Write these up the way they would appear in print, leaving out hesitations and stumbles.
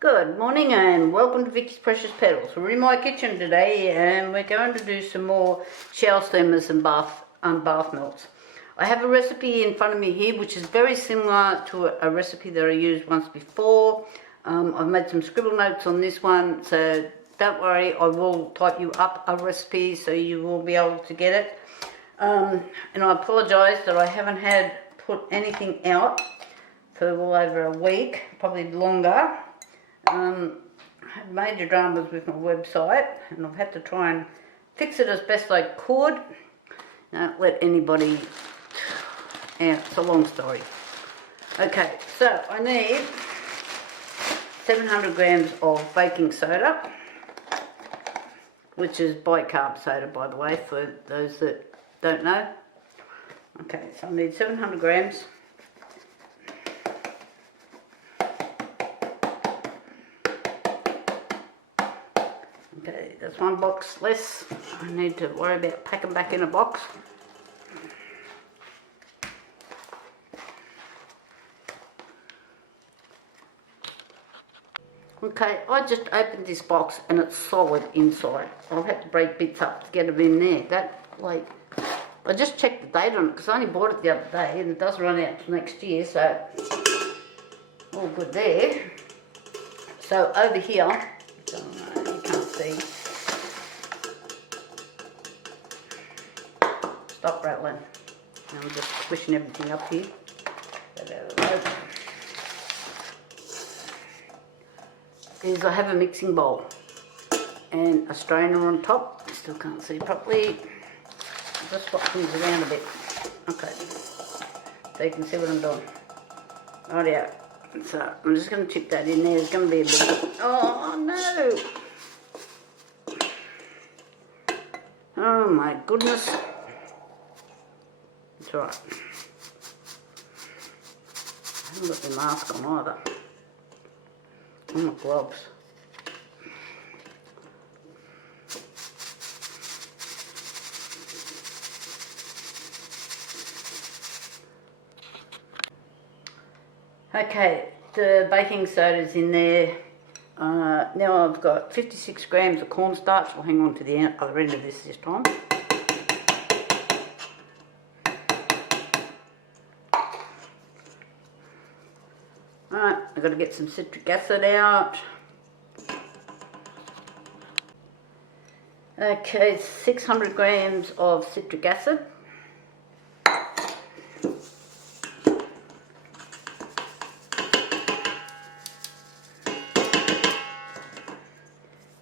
Good morning and welcome to Vicky's Precious Petals. We're in my kitchen today and we're going to do some more shower steamers and bath melts. I have a recipe in front of me here which is very similar to a recipe that I used once before. I've made some scribble notes on this one, so don't worry, I will type you up a recipe so you will be able to get it. And I apologise that I haven't put anything out for well over a week, probably longer. I had major dramas with my website and I've had to try and fix it as best I could. Don't let anybody, it's a long story. Okay, so I need 700 grams of baking soda, which is bicarb soda, by the way, for those that don't know. Okay, so I need 700 grams. Okay, that's one box less. I need to worry about packing back in a box. Okay, I just opened this box and it's solid inside. I've had to break bits up to get them in there. I just checked the date on it because I only bought it the other day and it does run out till next year, so all good there. So over here, you can't see. Stop rattling. I'm just squishing everything up here. Get out of the way. Is I have a mixing bowl and a strainer on top. Still can't see properly. I'll just swap things around a bit. Okay, so you can see what I'm doing. Rightio. So I'm just going to tip that in there. There's going to be a bit. Oh no! Oh my goodness. It's alright. I haven't got the mask on either. And my gloves. Okay, the baking soda's in there. Now I've got 56 grams of cornstarch. I'll hang on to the other end of this time. Right, I've got to get some citric acid out. Okay, 600 grams of citric acid.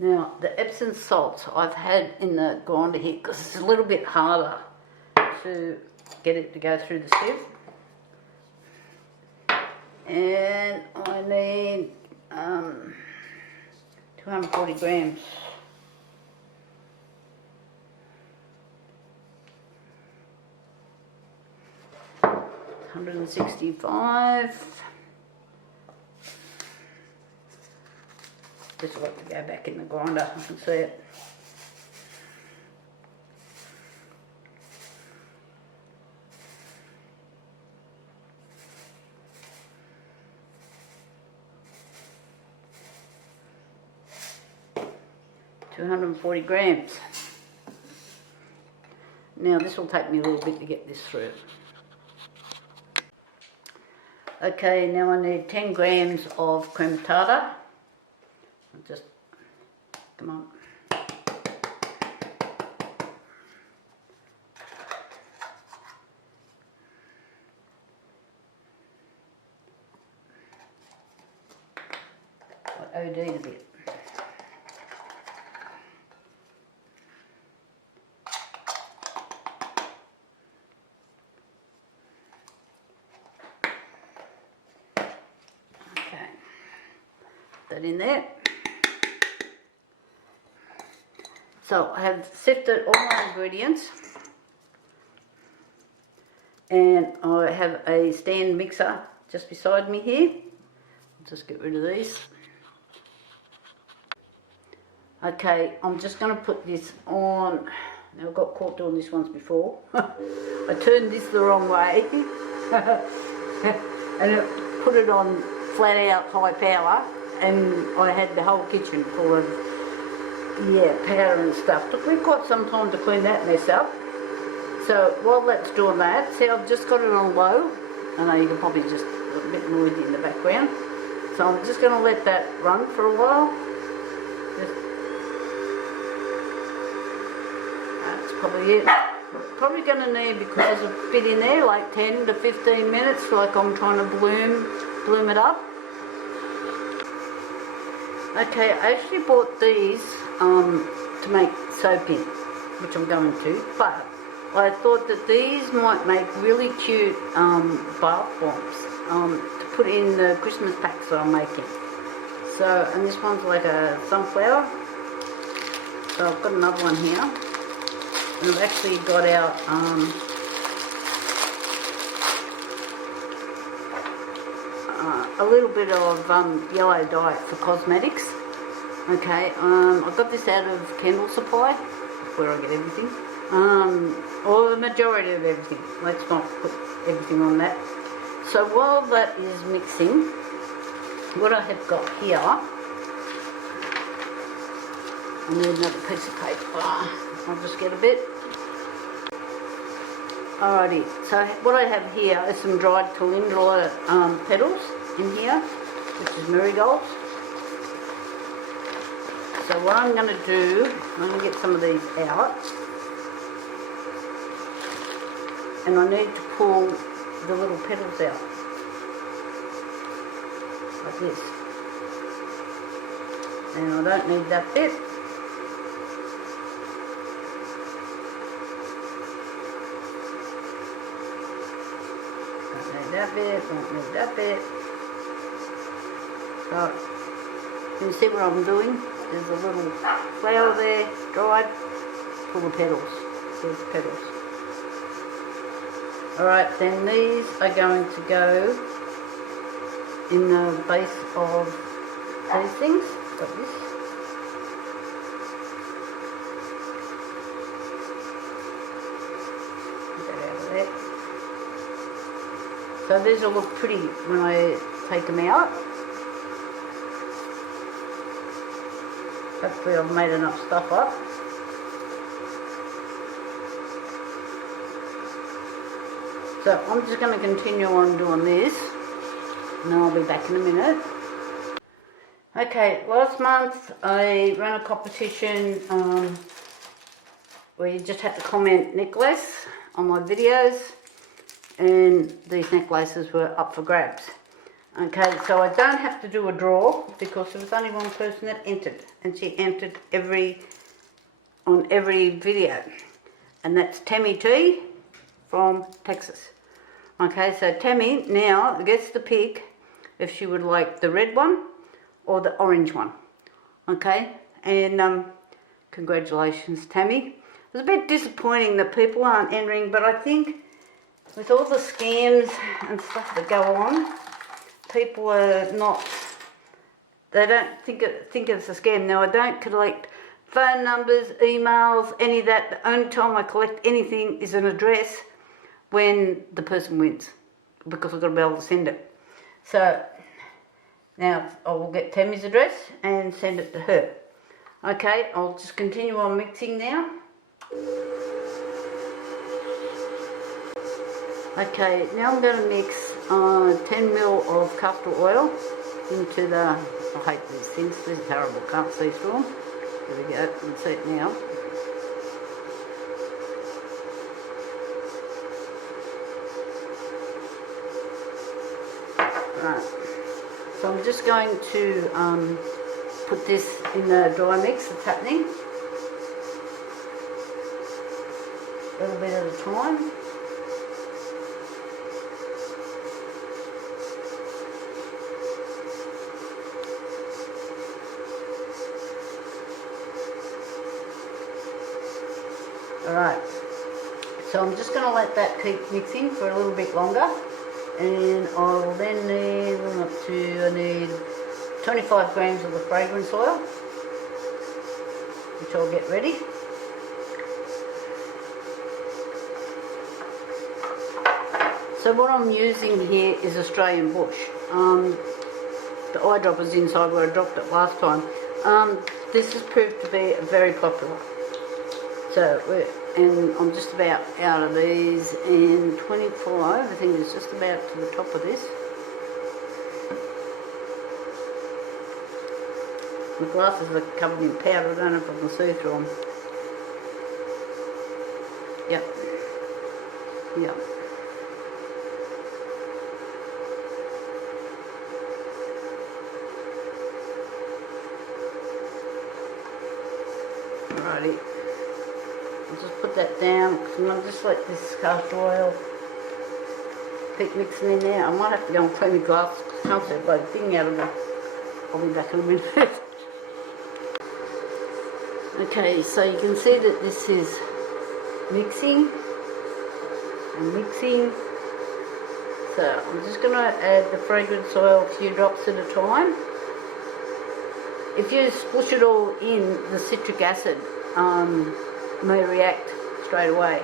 Now, the Epsom salts I've had in the grinder here because it's a little bit harder to get it to go through the sieve. And I need 240 grams. $165. This will have to go back in the grinder, I can see it. $240 grams. Now this will take me a little bit to get this through. Okay, now I need 10 grams of creme tartar. Just, come on. I OD'd a bit. Okay, that in there. So I have sifted all my ingredients and I have a stand mixer just beside me here. I'll just get rid of these. Okay, I'm just going to put this on. Now I've got caught doing this once before. I turned this the wrong way and put it on flat out high power and I had the whole kitchen full of, yeah, powder and stuff. Took me quite some time to clean that mess up. So while that's doing that, see, I've just got it on low. I know you can probably just a bit noisy in the background. So I'm just going to let that run for a while. That's probably it. Probably going to need, because there's a bit in there, like 10 to 15 minutes, like I'm trying to bloom it up. Okay, I actually bought these to make soap in, which I'm going to, but I thought that these might make really cute bath bombs to put in the Christmas packs that I'm making. So, and this one's like a sunflower. So I've got another one here. And I've actually got out a little bit of yellow dye for cosmetics. Okay, I got this out of Candle Supply, where I get everything. Or the majority of everything. Let's not put everything on that. So while that is mixing, what I have got here, I need another piece of paper. I'll just get a bit. Alrighty, so what I have here is some dried calendula petals in here, which is marigolds. So what I'm going to do, I'm going to get some of these out. And I need to pull the little petals out, like this. And I don't need that bit. Don't need that bit, don't need that bit. So, you can see what I'm doing? There's a little flower there, dried, full of petals. There's petals. Alright, then these are going to go in the base of these things, like this. Get that out of there. So these will look pretty when I take them out. Hopefully I've made enough stuff up. So I'm just going to continue on doing this, and then I'll be back in a minute. Okay, last month I ran a competition where you just had to comment necklace on my videos, and these necklaces were up for grabs. Okay, so I don't have to do a draw because there was only one person that entered, and she entered on every video, and that's Tammy T from Texas. Okay, so Tammy now gets to pick if she would like the red one or the orange one. Okay, and congratulations, Tammy. It was a bit disappointing that people aren't entering, but I think with all the scams and stuff that go on, people are not, they don't think it's a scam. Now, I don't collect phone numbers, emails, any of that. The only time I collect anything is an address when the person wins, because I've got to be able to send it. So now I will get Tammy's address and send it to her. Okay, I'll just continue on mixing now. Okay, now I'm going to mix 10 ml of castor oil into the, I hate these things, this is horrible, can't see through them. There we go, you can see it now. Right, so I'm just going to put this in the dry mix that's happening, a little bit at a time. Alright, so I'm just going to let that keep mixing for a little bit longer, and I'll then need, I need 25 grams of the fragrance oil, which I'll get ready. So what I'm using here is Australian bush. the eyedroppers inside where I dropped it last time. This has proved to be very popular. So, and I'm just about out of these, and 25, I think it's just about to the top of this. The glasses are covered in powder, I don't know if I can see through them. Yep. Yep. Alrighty. I'll just put that down because I'm going to just let this castor oil keep mixing in there. I might have to go and clean the glasses because I can't see a bloody thing out of them. I'll be back in a minute. Okay, so you can see that this is mixing and mixing. So I'm just going to add the fragrance oil a few drops at a time. If you squish it all in, the citric acid may react straight away.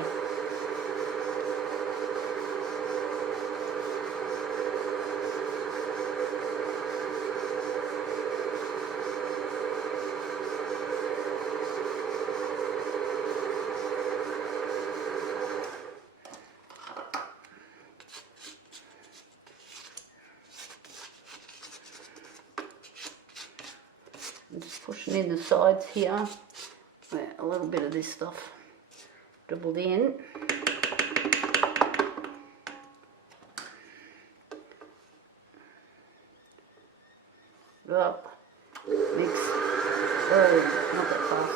I'm just pushing in the sides here. A little bit of this stuff dribbled in. Up, mix. Oh, not that fast.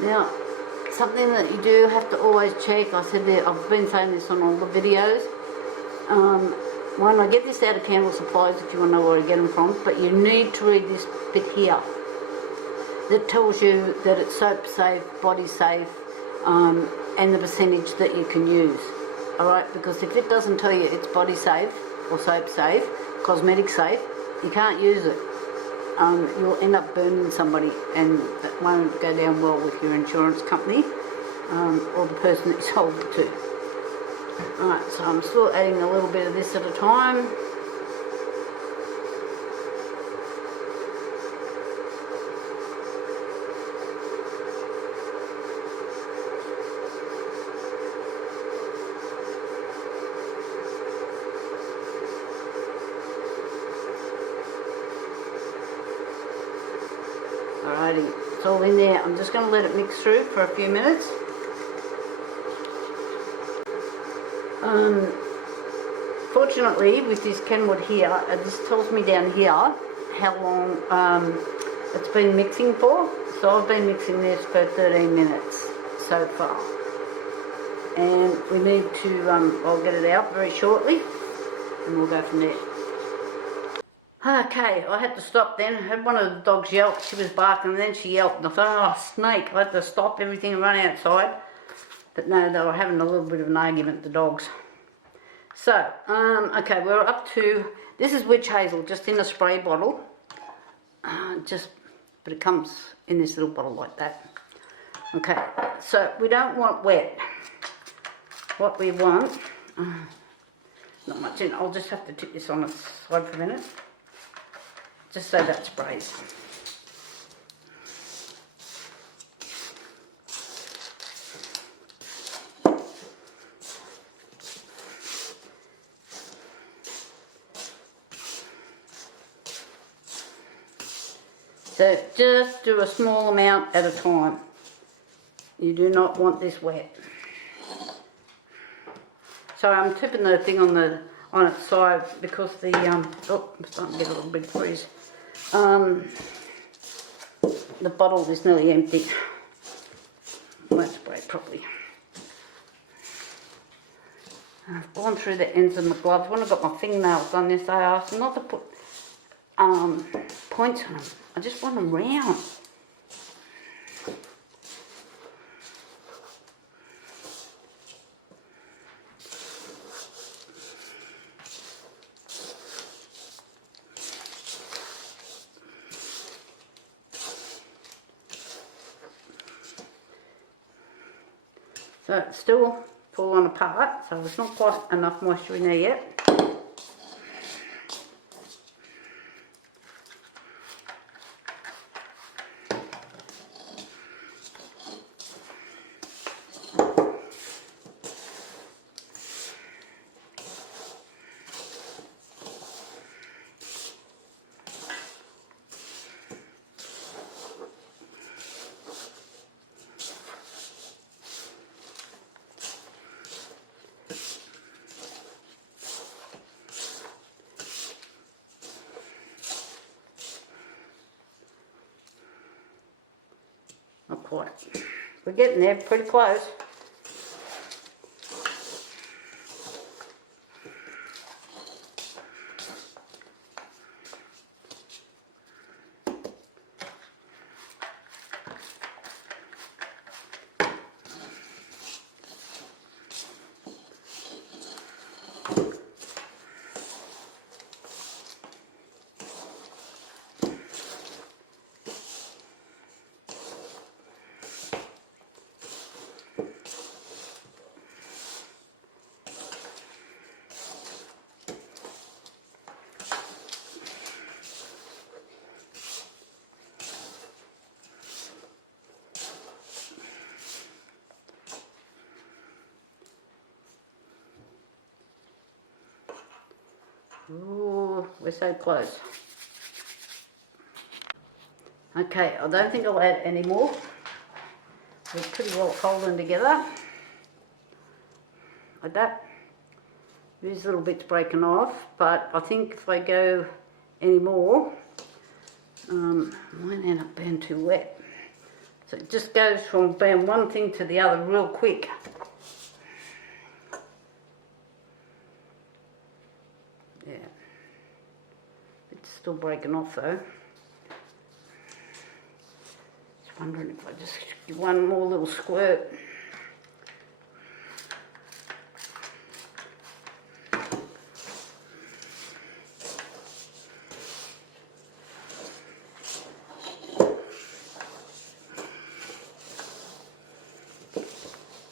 Now, something that you do have to always check, I said that I've been saying this on all the videos, when I get this out of Candle Supplies, if you want to know where I get them from, but you need to read this bit here that tells you that it's soap safe, body safe, and the percentage that you can use. Alright, because if it doesn't tell you it's body safe or soap safe, cosmetic safe, you can't use it. You'll end up burning somebody, and that won't go down well with your insurance company or the person that you sold it to. Alright, so I'm still adding a little bit of this at a time. Alrighty, it's all in there. I'm just going to let it mix through for a few minutes. Fortunately, with this Kenwood here, this tells me down here how long it's been mixing for. So I've been mixing this for 13 minutes so far. And we need to, I'll get it out very shortly and we'll go from there. Okay, I had to stop then. I had one of the dogs yelp. She was barking and then she yelped. And I thought, oh, snake. I had to stop everything and run outside. But no, they were having a little bit of an argument, the dogs. So, okay, we're up to, this is witch hazel, just in a spray bottle. But it comes in this little bottle like that. Okay, so we don't want wet. What we want, not much in, I'll just have to tip this on its side for a minute. Just so that sprays. So just do a small amount at a time. You do not want this wet. So I'm tipping the thing on its side because the oh, I'm starting to get a little bit of freeze. The bottle is nearly empty. Won't spray properly. I've gone through the ends of my gloves. When I got my fingernails done this day, I asked them not to put points on them. I just want them round. So it's still falling apart, so there's not quite enough moisture in there yet. Not quite. We're getting there, pretty close. Ooh, we're so close. Okay, I don't think I'll add any more. We're pretty well holding together. Like that. These little bits breaking off, but I think if I go any more, I might end up being too wet. So it just goes from being one thing to the other real quick. Yeah. It's still breaking off though. Just wondering if I just give one more little squirt.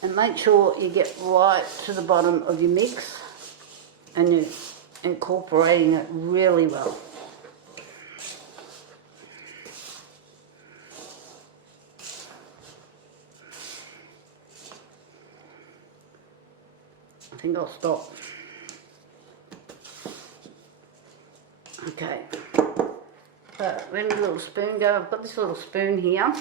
And make sure you get right to the bottom of your mix and you're incorporating it really well. I think I'll stop. Okay. So where did the little spoon go? I've got this little spoon here.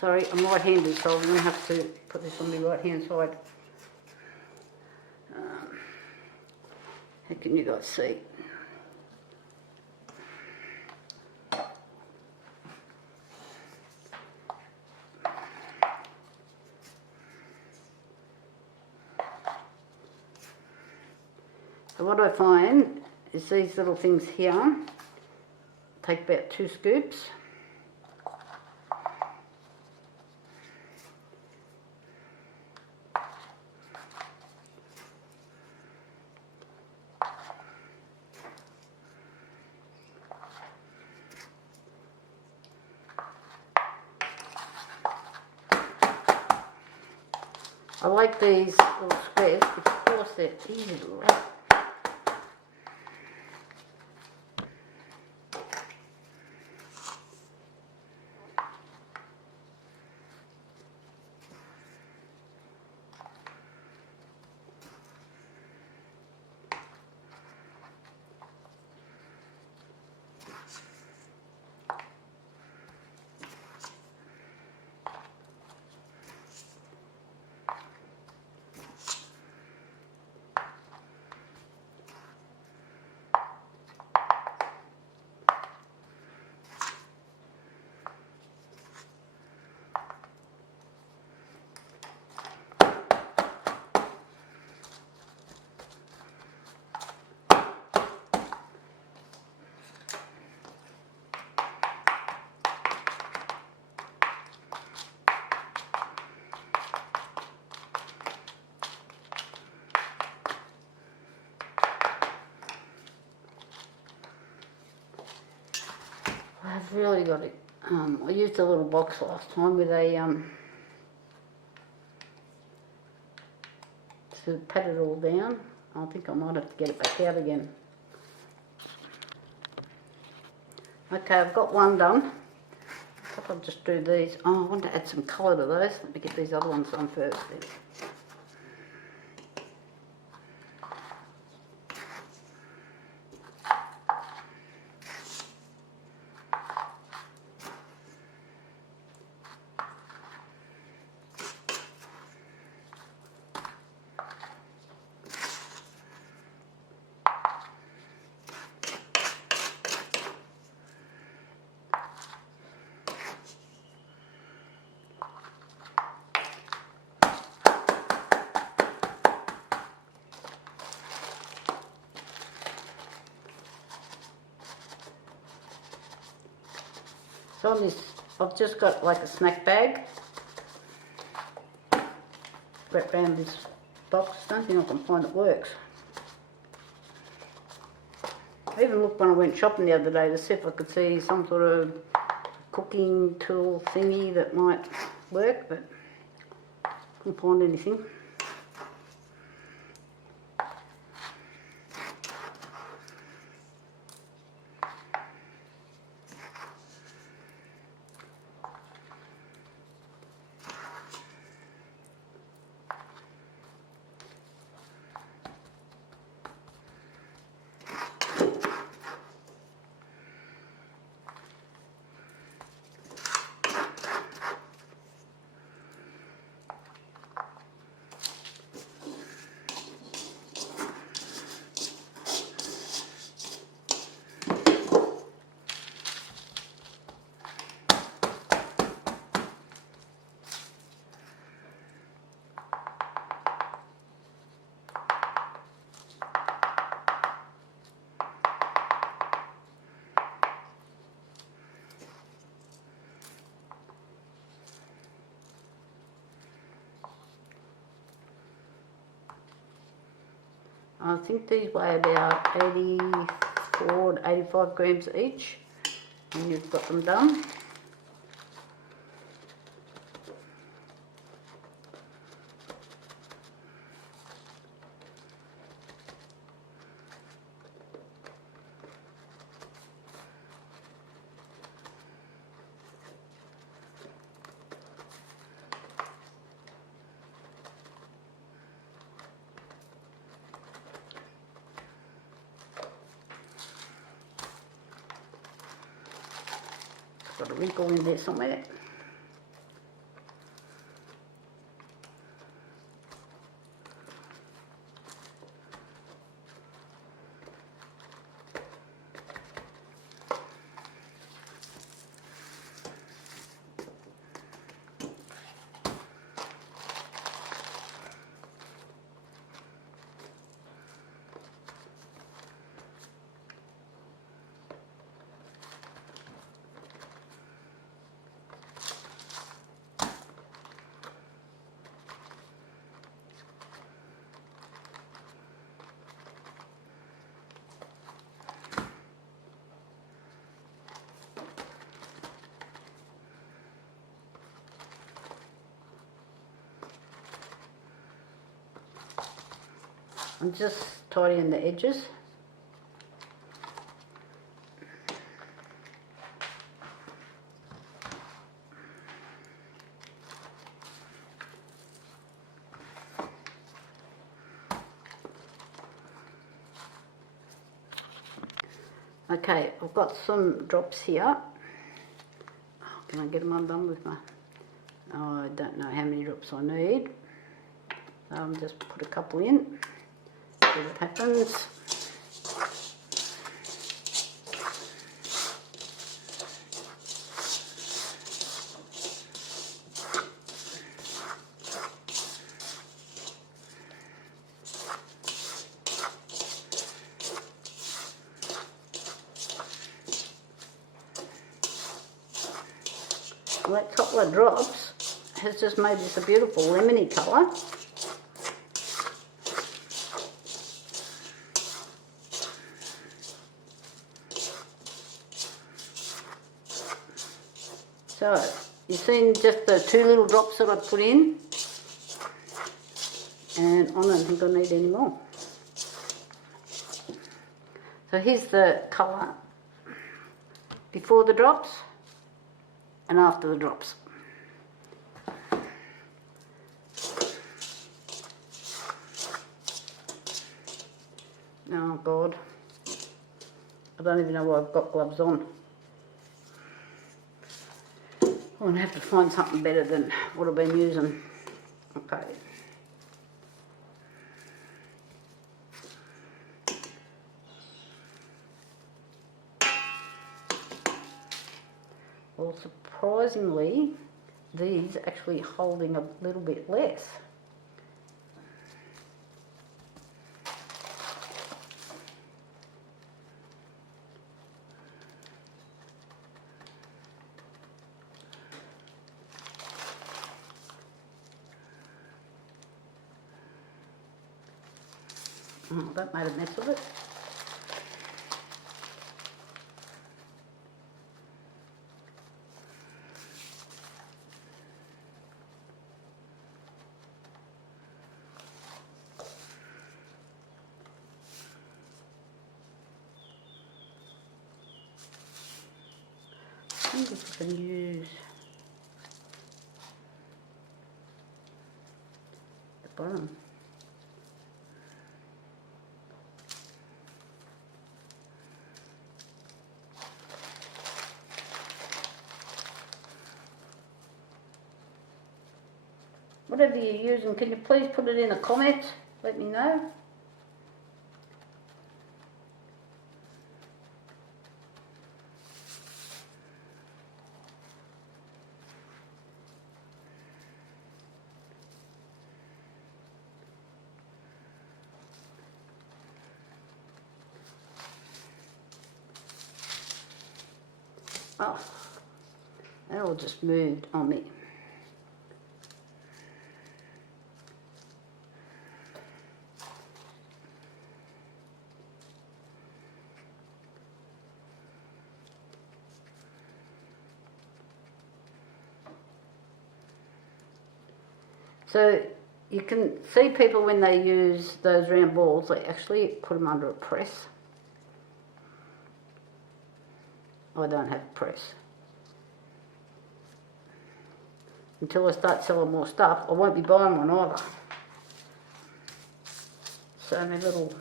Sorry, I'm right-handed, so I'm going to have to put this on the right-hand side. How can you guys see? So what I find is these little things here take about 2 scoops. I like these little squares because of course they're easy to wrap. I've really got it. I used a little box last time with a to pat it all down. I think I might have to get it back out again. Okay, I've got one done. I thought I'll just do these. Oh, I want to add some colour to those. Let me get these other ones on first then. So on this, I've just got like a snack bag wrapped around this box. I don't think I can find it works. I even looked when I went shopping the other day to see if I could see some sort of cooking tool thingy that might work, but couldn't find anything. I think these weigh about 84 to 85 grams each, and you've got them done. Got a wrinkle in there somewhere. I'm just tidying the edges. Okay, I've got some drops here. Can I get them undone with my... Oh, I don't know how many drops I need. Just put a couple in. See what happens. Well, that couple of drops has just made this a beautiful lemony colour. So, you've seen just the 2 little drops that I put in, and I don't think I need any more. So here's the colour before the drops and after the drops. Oh God, I don't even know why I've got gloves on. I'm going to have to find something better than what I've been using. Okay. Well, surprisingly, these are actually holding a little bit less. Oh, that made a mess of it. I wonder if I can use the bottom. Whatever you're using, can you please put it in the comments? Let me know. Oh, that all just moved on me. So you can see people when they use those round balls, they actually put them under a press. I don't have a press. Until I start selling more stuff, I won't be buying one either. So my little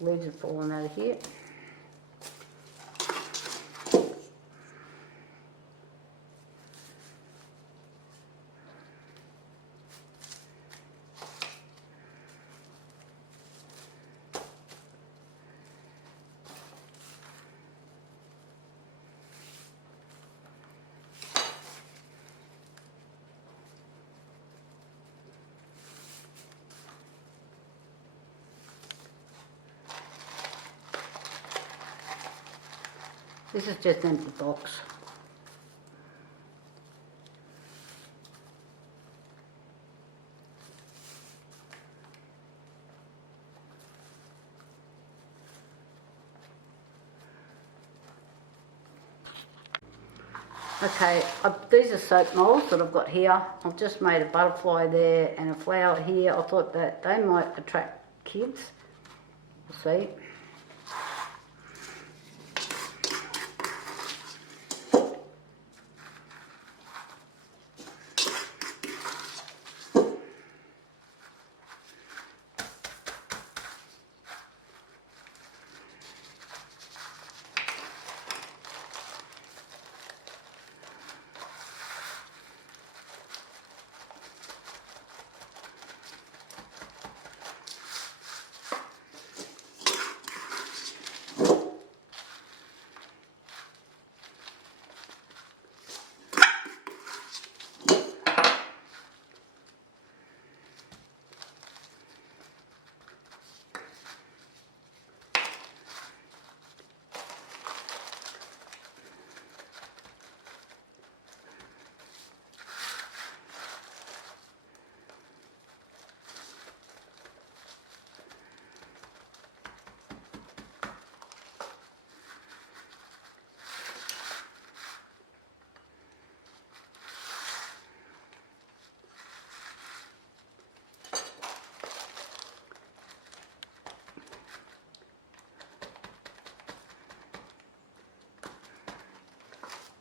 leaves have fallen out of here. This is just an empty box. Okay, these are soap molds that I've got here. I've just made a butterfly there and a flower here. I thought that they might attract kids. We'll see.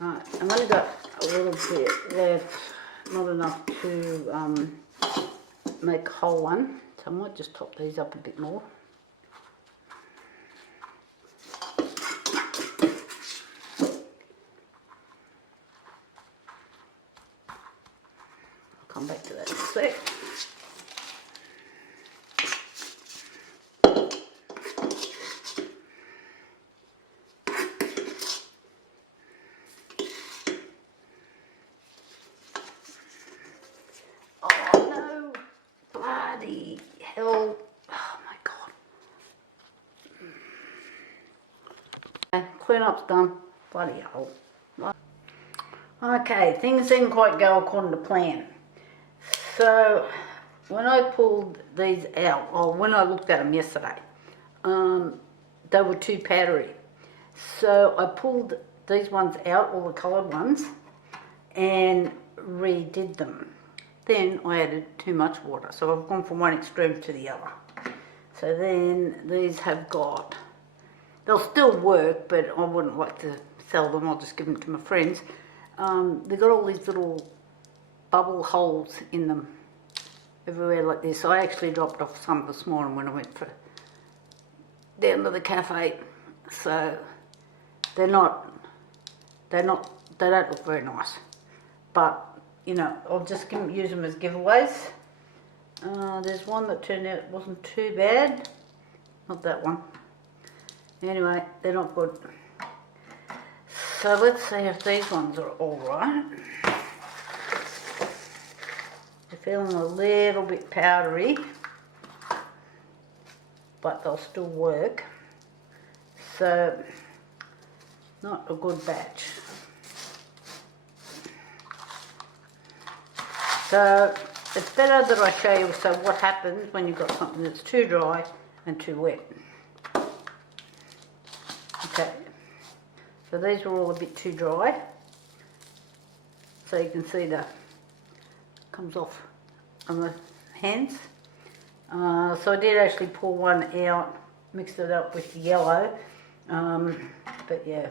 Right, I've only got a little bit left, not enough to make a whole one, so I might just top these up a bit more. I'll come back to that in a sec. Bloody hell. Oh my god. Clean up's done. Bloody hell. Okay, things didn't quite go according to plan. So, when I pulled these out, or when I looked at them yesterday, they were too powdery. So I pulled these ones out, all the coloured ones, and redid them. Then I added too much water, so I've gone from one extreme to the other. So then these have got, they'll still work, but I wouldn't like to sell them, I'll just give them to my friends. They've got all these little bubble holes in them everywhere like this. I actually dropped off some this morning when I went for down to the cafe. So they don't look very nice, but you know, I'll just use them as giveaways. There's one that turned out wasn't too bad, not that one. Anyway, they're not good. So let's see if these ones are alright. They're feeling a little bit powdery, but they'll still work. So, not a good batch. So, it's better that I show you so what happens when you've got something that's too dry and too wet. Okay, so these are all a bit too dry. So you can see the comes off on the hands. So I did actually pull one out, mixed it up with the yellow. But yeah,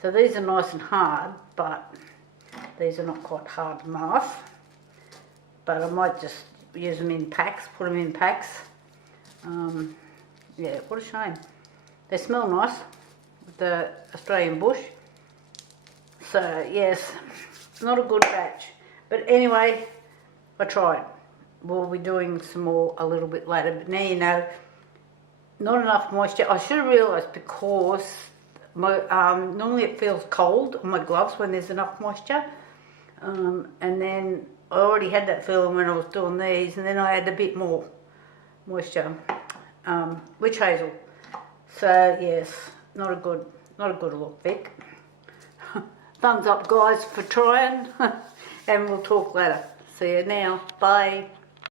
so these are nice and hard, but these are not quite hard enough. But I might just use them in packs, put them in packs. Yeah, what a shame. They smell nice with the Australian bush. So yes, not a good batch. But anyway, I tried. We'll be doing some more a little bit later. But now you know, not enough moisture. I should have realised because normally it feels cold on my gloves when there's enough moisture. And then I already had that feeling when I was doing these, and then I had a bit more moisture, witch hazel. So yes, not a good look, Vic. Thumbs up, guys, for trying, and we'll talk later. See you now. Bye.